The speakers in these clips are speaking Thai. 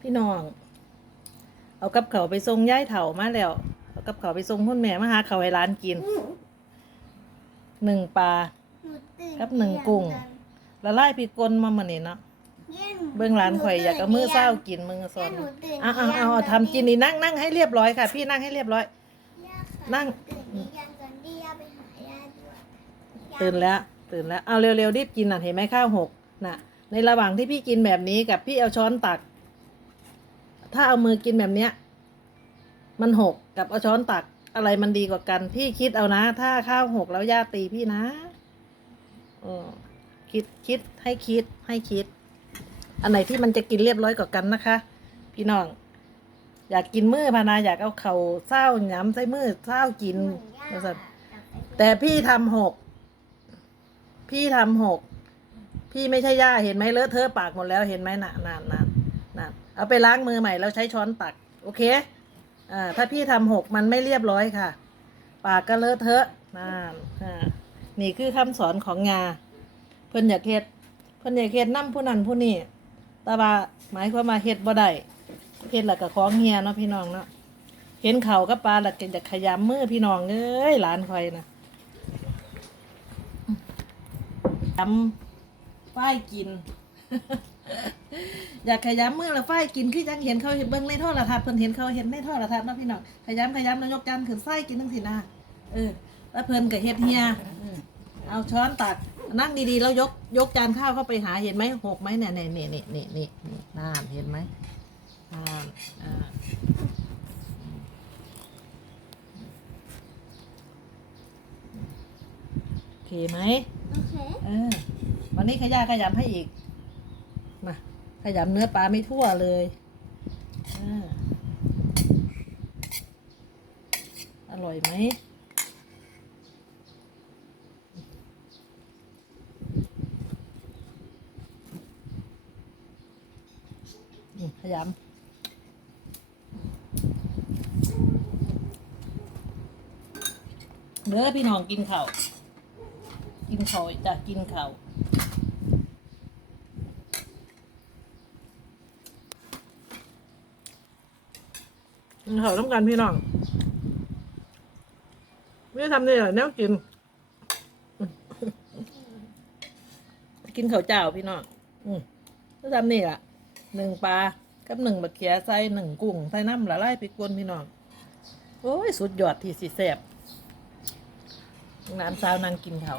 พี่น้อง เอากับเขาวไปส่งย่ายเถามาแล้วเอากับเขาวไปส่งคุณแม่มาหาเขาวให้ร้านกินหนึ่งปลาหนูตื่นกับหนึ่งกุ้งละลายพี่กลมามื้อนี้เนาะเบื้องร้านข่อยอยากเอามือเศร้ากินมือซอนเอาเอาเอาเอาทำกินนี่นั่งนั่งให้เรียบร้อยค่ะ พี่นั่งให้เรียบร้อย นั่งตื่นหรือยังตอนที่ย่าไปหาย่าด้วยย่าตื่นแล้ว ตื่นแล้วเอาเร็วๆรีบกินน่ะเห็นไหมข้าวหกน่ะ ในระหว่างที่พี่กินแบบนี้กับพี่เอาช้อนตัก ถ้าเอามือกินแบบเนี้ย มันหกกับเอาช้อนตักอะไรมันดีกว่ากัน พี่คิดเอานะ ถ้าข้าวหกแล้วย่าตีพี่นะอคิดคิดให้คิดให้คิด อันไหนที่มันจะกินเรียบร้อยกว่ากันนะคะ พี่น้อง อยากกินมือพานาอยากเอาเข่าเศร้าหย้ำใส่มือเศร้ากินแต่พี่ทำหก พี่ทำหก พี่ไม่ใช่ย่าเห็นไหมเลอะเทอะปากหมดแล้วเห็นไหมน่ะน่ะน่ะน่ะ เอาไปล้างมือใหม่แล้วใช้ช้อนตัก โอเคอ่าถ้าพี่ทำหกมันไม่เรียบร้อยค่ะ ปากก็เลอะเทอะนั่นอ่านี่คือคำสอนของงา เพิ่นอยากเฮ็ดเพิ่นอยากเฮ็ดน้ำผู้นั้นผู้นี้แต่ว่าหมายความว่าเฮ็ดบ่ได้เฮ็ดแล้วก็ของเฮียเนาะพี่น้องเนาะเห็นเขากับปลาแล้วก็จะขยำมือพี่น้องเอ้ยหลานคอยนะยำฝ้ายกิน อยากขยำมือแล้วฝ้ายกินคือจังเห็นเขาเห็นเบิ่งในโทรทัศน์เพิ่นเห็นเขาเห็นในโทรทัศน์เนาะพี่น้องขยำขยำแล้วยกจานขึ้นไส้กินทั้งสินะเออ แล้วเพิ่นก็เฮ็ดเฮียเออเอาช้อนตักนั่งดีๆแล้วยกยกจานข้าวเข้าไปหาเห็นไหมหกไหมเนี่ยเนี่ยนี่นี่นี่นี่นี่น่านเห็นไหมน่านอ่าโอเคไหมโอเคเออวันนี้ขยาขยำให้อีกมา ขยำเนื้อปลาไม่ทั่วเลยอร่อยไหมขยำเนื้อพี่น้องกินข้าว กินเขาวจะกินเขาว เขาต้องการพี่น้องไม่ได้ทำนี่แหละแนวกิน กินข้าวเจ้าพี่น้องอืมก็ทำนี่แหละหนึ่งปลากับหนึ่งบะเขียใส่หนึ่งกุ้งใส่น้ำละลายไปกวนพี่น้องโอ้ยสุดยอดที่สิแซ่บน้ำสาวนางกินเขา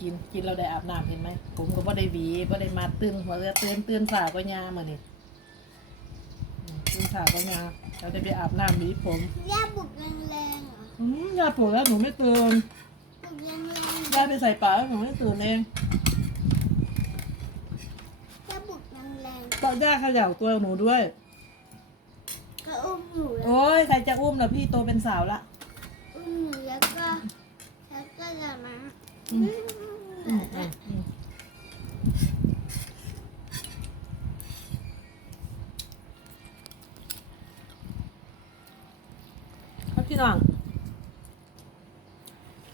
กินกินเราได้อาบน้ำเห็นไหมผมก็บ่ได้หวีบ่ได้มาตื่นหัวเรือตื่นตื่นสายก็ยามาเนี่อื มตื่นสายก็ยาเราได้ไปอาบน้ำหวีผมย่าบุกแรงๆเหรออืมยาปวดแล้วหนูไม่ตื่นบุกแรงๆยาไปใส่ปากแล้วหนูไม่ตื่นเองย่าบุกแรงตอนย่าเขย่าตัวหนูด้วยๆก็อุ้มหนูแล้วโอ้ยใครจะอุ้มล่ะพี่โตเป็นสาวละอุ้มหนูแล้วก็แล้วก็จะมา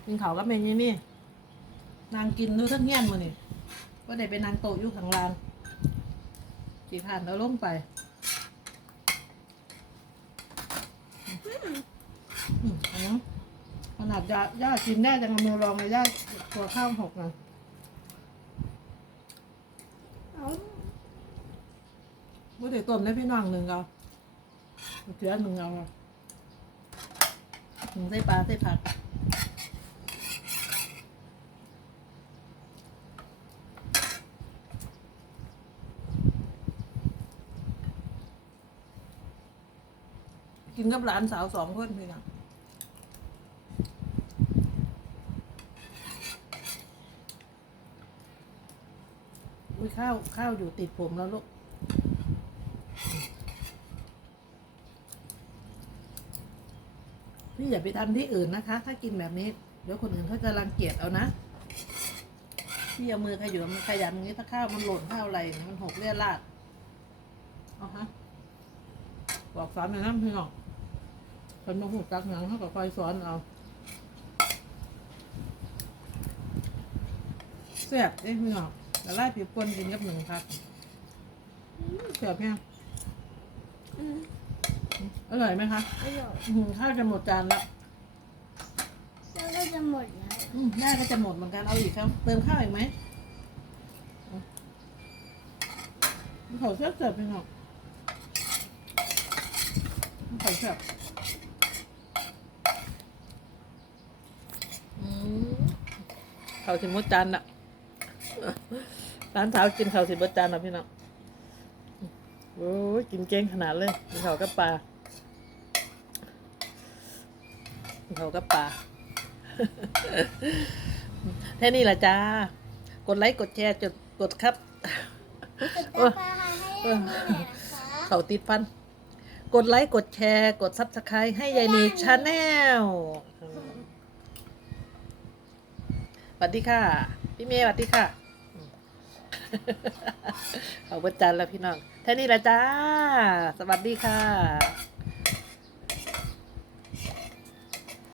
กินเขาก็เป็นอยังนี่นางกินดูทั้งเงี้ยนมานี่ว่าได้เป็นนางโตอยู่ข้างล่างกี่ผ่านแล้วลงไปขนาดยาย่ากินได้จังมือรองเลยย่าตัวข้าวหกนะเอาว่าเดี๋ยวต้มได้พี่น้องหนึ่งเอาเสือหนึ่งเอาหนึ่งใส่ปลาใส่ผัก กินกับหลานสาวสองคนพี่น้องอุ้ยข้าวข้าวอยู่ติดผมแล้วลูกพี่อย่าไปทำที่อื่นนะคะ ถ้ากินแบบนี้ เดี๋ยวคนอื่นเขาจะรังเกียจเอานะพี่เอามือขยำขยำอย่างนี้ถ้าข้าวมันหล่นข้าวอะไรมันหกเลี่ยราดเอาฮะบอกสอนหน่อยนะพี่น้อง คนมาหูจักหนังเขาก็คอยสอนเอาแซ่บเอ้พี่น้องแต่ไล่ผิวปนกินกับหนึ่งครับเสียบยังอืมอร่อยไหมคะอร่อยอื้อหือข้าวจะหมดจานแล้วแล้วก็จะหมดแล้วอืมแม่ก็จะหมดเหมือนกันเอาอีกครับเติมข้าวอีกไหมเขาเสียบเสียบพี่น้องเขาเสียบอืมเขาสิหมดจานละร้านเท้าวกินเขาวสิหมดจานละพี่น้องโอ้ยกินเก่งขนาดเลยกินเขาวกับปลากินเขาวกับปลาแค่นี้แหละจ้ากดไลค์กดแชร์จดกดครับกดตาให้ยายนีหน่อยนะคะเขาติดฟัน กดไลค์กดแชร์ กดซับสไครต์ให้ยายนีชาแนล วัสดีค่ะ พี่เมย์สวัสดีค่ะขอาประจันแล้วพี่น้องแค่นี้แหละจ้า สวัสดีค่ะ